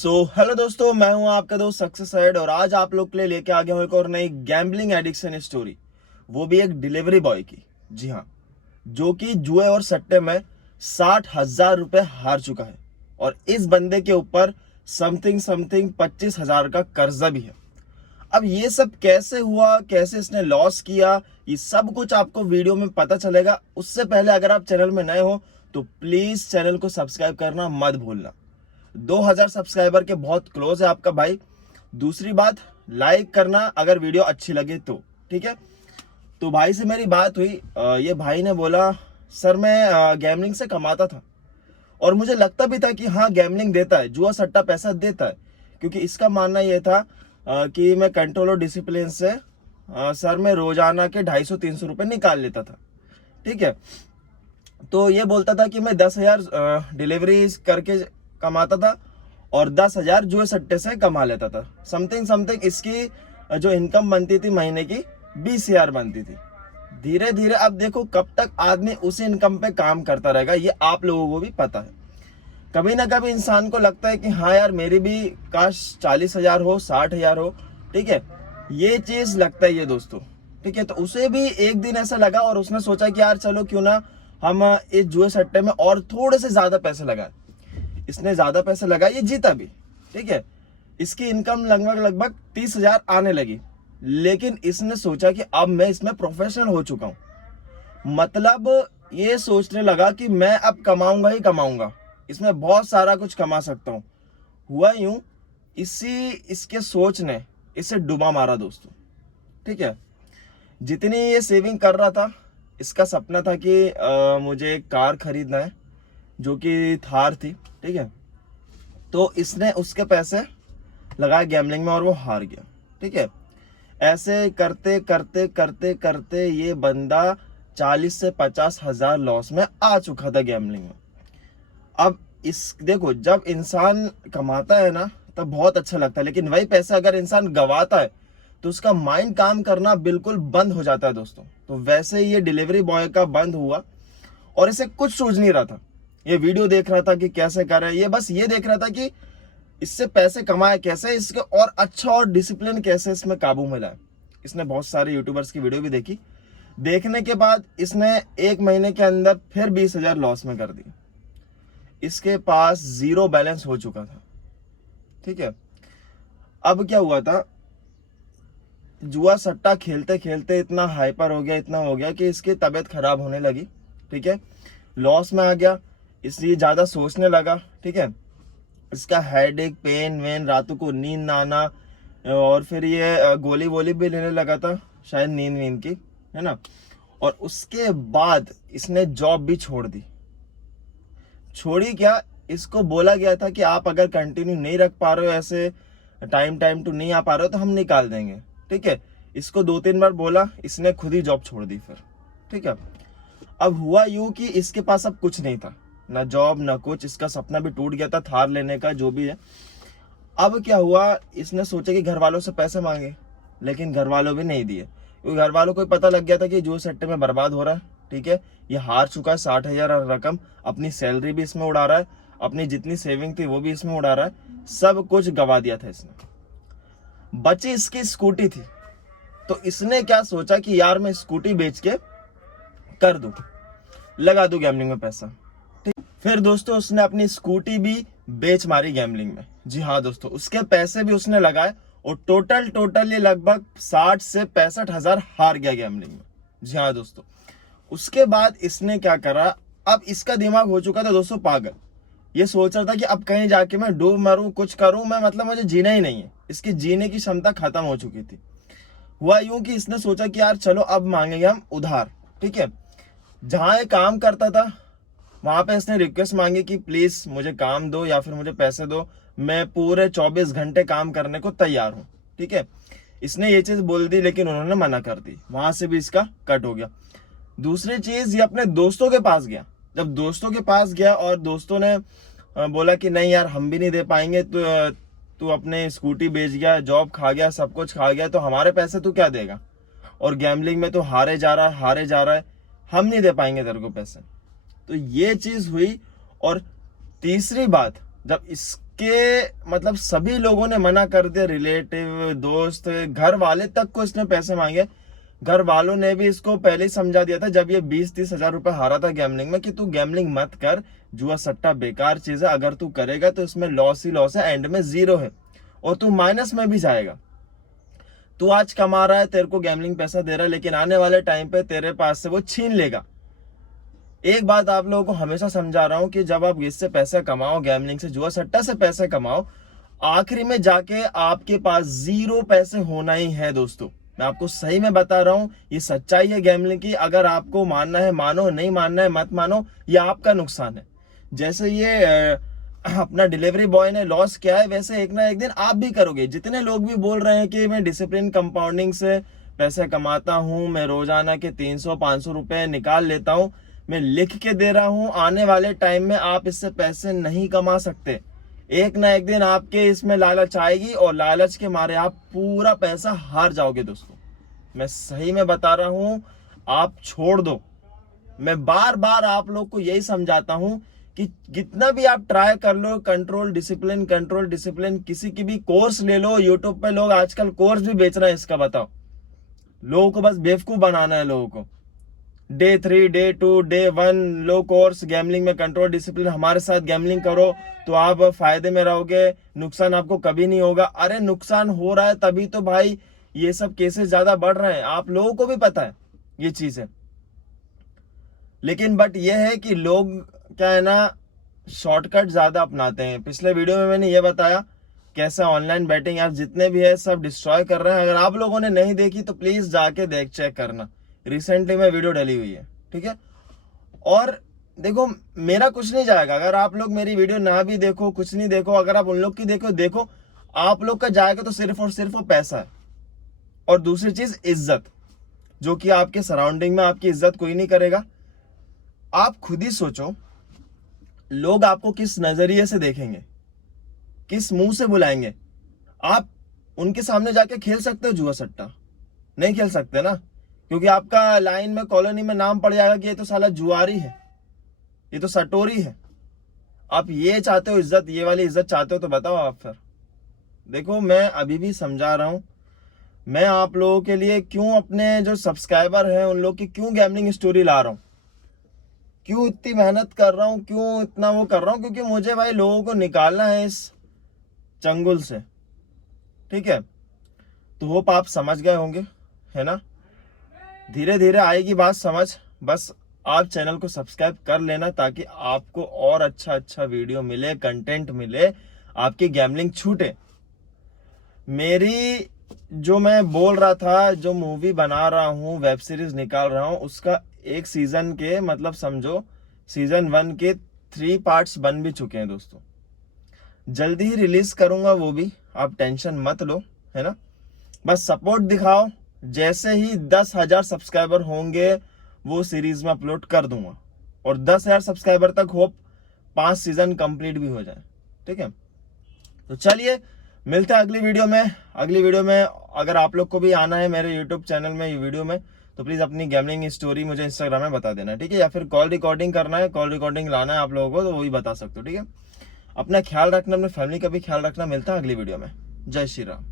Hello दोस्तों, मैं हूं आपका दोस्त सक्सेस साइड और आज आप लोग के लिए लेके आ गया हूं एक और नई गैम्बलिंग एडिक्शन स्टोरी। वो भी एक डिलीवरी बॉय की। जी हाँ, जो कि जुए और सट्टे में 60,000 रुपए हार चुका है और इस बंदे के ऊपर समथिंग समथिंग 25,000 का कर्जा भी है। अब ये सब कैसे हुआ, कैसे इसने लॉस किया, ये सब कुछ आपको वीडियो में पता चलेगा। उससे पहले अगर आप चैनल में नए हो तो प्लीज चैनल को सब्सक्राइब करना मत भूलना। 2000 सब्सक्राइबर के बहुत क्लोज है आपका भाई। दूसरी बात, लाइक करना अगर वीडियो अच्छी लगे तो। ठीक है, तो भाई से मेरी बात हुई। ये भाई ने बोला, सर मैं गैमलिंग से कमाता था और मुझे लगता भी था कि हाँ गैमलिंग देता है, जुआ सट्टा पैसा देता है, क्योंकि इसका मानना यह था कि मैं कंट्रोल और डिसिप्लिन से सर मैं रोजाना के 250-300 रुपए निकाल लेता था। ठीक है, तो ये बोलता था कि मैं 10,000 डिलीवरी करके कमाता था और 10,000 जुए सट्टे से कमा लेता था। समथिंग समथिंग इसकी जो इनकम बनती थी महीने की 20,000 बनती थी। धीरे धीरे अब देखो कब तक आदमी उसी इनकम पे काम करता रहेगा, ये आप लोगों को भी पता है। कभी ना कभी इंसान को लगता है कि हाँ यार मेरी भी काश 40,000 हो, 60,000 हो। ठीक है, ये चीज लगता है ये दोस्तों। ठीक है, तो उसे भी एक दिन ऐसा लगा और उसने सोचा कि यार चलो क्यों ना हम इस जुए सट्टे में और थोड़े से ज्यादा पैसे लगाए। इसने ज्यादा पैसे लगाए, ये जीता भी। ठीक है, इसकी इनकम लगभग लगभग 30,000 आने लगी। लेकिन इसने सोचा कि अब मैं इसमें प्रोफेशनल हो चुका हूं, मतलब ये सोचने लगा कि मैं अब कमाऊंगा ही कमाऊंगा, इसमें बहुत सारा कुछ कमा सकता हूं। हुआ यूं, इसके सोच ने इसे डुबा मारा दोस्तों। ठीक है, जितनी ये सेविंग कर रहा था, इसका सपना था कि मुझे एक कार खरीदना है जो कि थार थी। ठीक है, तो इसने उसके पैसे लगाए गैमलिंग में और वो हार गया। ठीक है, ऐसे करते करते करते करते ये बंदा 40 से 50,000 लॉस में आ चुका था गैमलिंग में। अब इस देखो, जब इंसान कमाता है ना तब बहुत अच्छा लगता है, लेकिन वही पैसा अगर इंसान गवाता है तो उसका माइंड काम करना बिल्कुल बंद हो जाता है दोस्तों। तो वैसे ही ये डिलीवरी बॉय का बंद हुआ और इसे कुछ सूझ नहीं रहा था। ये वीडियो देख रहा था कि कैसे करे, ये बस ये देख रहा था कि इससे पैसे कमाए कैसे, इसके और अच्छा और डिसिप्लिन कैसे इसमें काबू में लाए। इसने बहुत सारे यूट्यूबर्स की वीडियो भी देखी। देखने के बाद इसने 1 महीने के अंदर फिर 20,000 लॉस में कर दी। इसके पास जीरो बैलेंस हो चुका था। ठीक है, अब क्या हुआ था, जुआ सट्टा खेलते खेलते इतना हाइपर हो गया, इतना हो गया कि इसकी तबीयत खराब होने लगी। ठीक है, लॉस में आ गया, इसलिए ज्यादा सोचने लगा। ठीक है, इसका हेडेक, पेन वेन, रातों को नींद ना आना, और फिर ये गोली वोली भी लेने लगा था शायद नींद वींद की, है ना। और उसके बाद इसने जॉब भी छोड़ दी। छोड़ी क्या, इसको बोला गया था कि आप अगर कंटिन्यू नहीं रख पा रहे हो, ऐसे टाइम टाइम टू नहीं आ पा रहे हो तो हम निकाल देंगे। ठीक है, इसको 2-3 बार बोला, इसने खुद ही जॉब छोड़ दी फिर। ठीक है, अब हुआ यूं कि इसके पास अब कुछ नहीं था, ना जॉब ना कुछ। इसका सपना भी टूट गया था थार लेने का, जो भी है। अब क्या हुआ, इसने सोचा कि घर वालों से पैसे मांगे, लेकिन घर वालों भी नहीं दिए, क्योंकि घर वालों को पता लग गया था कि जो सट्टे में बर्बाद हो रहा है। ठीक है, ये हार चुका है 60,000 रकम, अपनी सैलरी भी इसमें उड़ा रहा है, अपनी जितनी सेविंग थी वो भी इसमें उड़ा रहा है, सब कुछ गवा दिया था इसने। बची इसकी स्कूटी थी, तो इसने क्या सोचा कि यार मैं स्कूटी बेच के कर दूं, लगा दूं गैमलिंग में पैसा। ठीक, फिर दोस्तों उसने अपनी स्कूटी भी बेच मारी गैमलिंग में। जी हाँ दोस्तों, उसके पैसे भी उसने लगाए और टोटल ये लगभग 60 से 65,000 हार गया गैमलिंग में। जी हाँ दोस्तों, उसके बाद इसने क्या करा, अब इसका दिमाग हो चुका था दोस्तों पागल। ये सोच रहा था कि अब कहीं जाके मैं डूब मरूं, कुछ करूं मैं, मतलब मुझे जीना ही नहीं है। इसकी जीने की क्षमता खत्म हो चुकी थी। हुआ यूं कि इसने सोचा कि यार चलो अब मांगेंगे हम उधार। ठीक है, जहां ये काम करता था वहां पे इसने रिक्वेस्ट मांगी कि प्लीज मुझे काम दो या फिर मुझे पैसे दो, मैं पूरे 24 घंटे काम करने को तैयार हूं। ठीक है, इसने ये चीज बोल दी, लेकिन उन्होंने मना कर दी, वहां से भी इसका कट हो गया। दूसरी चीज, ये अपने दोस्तों के पास गया। जब दोस्तों के पास गया और दोस्तों ने बोला कि नहीं यार हम भी नहीं दे पाएंगे, तो तू अपने स्कूटी बेच गया, जॉब खा गया, सब कुछ खा गया, तो हमारे पैसे तू क्या देगा, और गैम्बलिंग में तो हारे जा रहा है, हारे जा रहा है, हम नहीं दे पाएंगे तेरे को पैसे। तो ये चीज हुई। और तीसरी बात, जब उसके मतलब सभी लोगों ने मना कर दिया, रिलेटिव, दोस्त, घर वाले तक को इसने पैसे मांगे। घर वालों ने भी इसको पहले ही समझा दिया था जब ये 20-30 हजार रुपए हारा था गैमलिंग में कि तू गैमलिंग मत कर, जुआ सट्टा बेकार चीज है, अगर तू करेगा तो इसमें लॉस ही लॉस है, एंड में जीरो है और तू माइनस में भी जाएगा। तू आज कमा रहा है, तेरे को गैमलिंग पैसा दे रहा है, लेकिन आने वाले टाइम पे तेरे पास से वो छीन लेगा। एक बात आप लोगों को हमेशा समझा रहा हूं कि जब आप इससे पैसे कमाओ, गैमलिंग से, जुआ सट्टा से पैसे कमाओ, आखिरी में जाके आपके पास जीरो पैसे होना ही है दोस्तों। मैं आपको सही में बता रहा हूं, ये सच्चाई है गैमलिंग की। अगर आपको मानना है मानो, नहीं मानना है मत मानो, ये आपका नुकसान है। जैसे ये अपना डिलीवरी बॉय ने लॉस किया है, वैसे एक ना एक दिन आप भी करोगे। जितने लोग भी बोल रहे हैं कि मैं डिसिप्लिन कंपाउंडिंग से पैसे कमाता हूं, मैं रोजाना के 300-500 रुपए निकाल लेता हूं, मैं लिख के दे रहा हूं, आने वाले टाइम में आप इससे पैसे नहीं कमा सकते। एक ना एक दिन आपके इसमें लालच आएगी और लालच के मारे आप पूरा पैसा हार जाओगे दोस्तों। मैं सही में बता रहा हूं, आप छोड़ दो। मैं बार बार आप लोग को यही समझाता हूं कि जितना भी आप ट्राई कर लो, कंट्रोल डिसिप्लिन, किसी की भी कोर्स ले लो। यूट्यूब पे लोग आजकल कोर्स भी बेच रहे हैं इसका, बताओ। लोगों को बस बेवकूफ बनाना है लोगों को। डे 3, डे 2, डे 1 लो कोर्स गैमलिंग में कंट्रोल डिसिप्लिन, हमारे साथ गैमलिंग करो तो आप फायदे में रहोगे, नुकसान आपको कभी नहीं होगा। अरे नुकसान हो रहा है तभी तो भाई ये सब केसेस ज्यादा बढ़ रहे हैं, आप लोगों को भी पता है ये चीज है। लेकिन बट ये है कि लोग क्या है ना, शॉर्टकट ज्यादा अपनाते हैं। पिछले वीडियो में मैंने ये बताया कैसा ऑनलाइन बैटिंग ऐप जितने भी है सब डिस्ट्रॉय कर रहे हैं। अगर आप लोगों ने नहीं देखी तो प्लीज जाके चेक करना, रिसेंटली में वीडियो डली हुई है, ठीक है। और देखो, मेरा कुछ नहीं जाएगा अगर आप लोग मेरी वीडियो ना भी देखो, कुछ नहीं देखो, अगर आप उन लोग की देखो, आप लोग का जाएगा तो सिर्फ और सिर्फ वो पैसा है। और दूसरी चीज इज्जत, जो कि आपके सराउंडिंग में आपकी इज्जत कोई नहीं करेगा। आप खुद ही सोचो, लोग आपको किस नजरिए से देखेंगे, किस मुंह से बुलाएंगे। आप उनके सामने जाके खेल सकते हो जुआ सट्टा? नहीं खेल सकते ना, क्योंकि आपका लाइन में, कॉलोनी में नाम पड़ जाएगा कि ये तो साला जुआरी है, ये तो सटोरी है। आप ये चाहते हो इज्जत, ये वाली इज्जत चाहते हो तो बताओ आप फिर। देखो, मैं अभी भी समझा रहा हूं, मैं आप लोगों के लिए क्यों अपने जो सब्सक्राइबर हैं उन लोग की क्यों गैमलिंग स्टोरी ला रहा हूं, क्यों इतनी मेहनत कर रहा हूं, क्यों इतना वो कर रहा हूं, क्योंकि मुझे भाई लोगों को निकालना है इस चंगुल से, ठीक है। तो होप आप समझ गए होंगे, है ना। धीरे धीरे आएगी बात समझ। बस आप चैनल को सब्सक्राइब कर लेना ताकि आपको और अच्छा वीडियो मिले, कंटेंट मिले, आपकी गैमलिंग छूटे। मेरी जो मैं बोल रहा था, जो मूवी बना रहा हूं, वेब सीरीज निकाल रहा हूं, उसका एक सीजन के मतलब समझो सीजन 1 के 3 पार्ट्स बन भी चुके हैं दोस्तों। जल्दी ही रिलीज करूंगा वो भी, आप टेंशन मत लो, है ना। बस सपोर्ट दिखाओ, जैसे ही 10,000 सब्सक्राइबर होंगे वो सीरीज में अपलोड कर दूंगा। और 10,000 सब्सक्राइबर तक होप 5 सीजन कंप्लीट भी हो जाए, ठीक है। तो चलिए मिलते हैं अगली वीडियो में। अगली वीडियो में अगर आप लोग को भी आना है मेरे यूट्यूब चैनल में, ये वीडियो में, तो प्लीज अपनी गैमलिंग स्टोरी मुझे इंस्टाग्राम में बता देना, ठीक है। या फिर कॉल रिकॉर्डिंग करना है, कॉल रिकॉर्डिंग लाना है आप लोगों को, तो वो भी बता सकते हो, ठीक है। अपना ख्याल रखना, अपने फैमिली का भी ख्याल रखना। मिलता है अगली वीडियो में। जय श्री राम।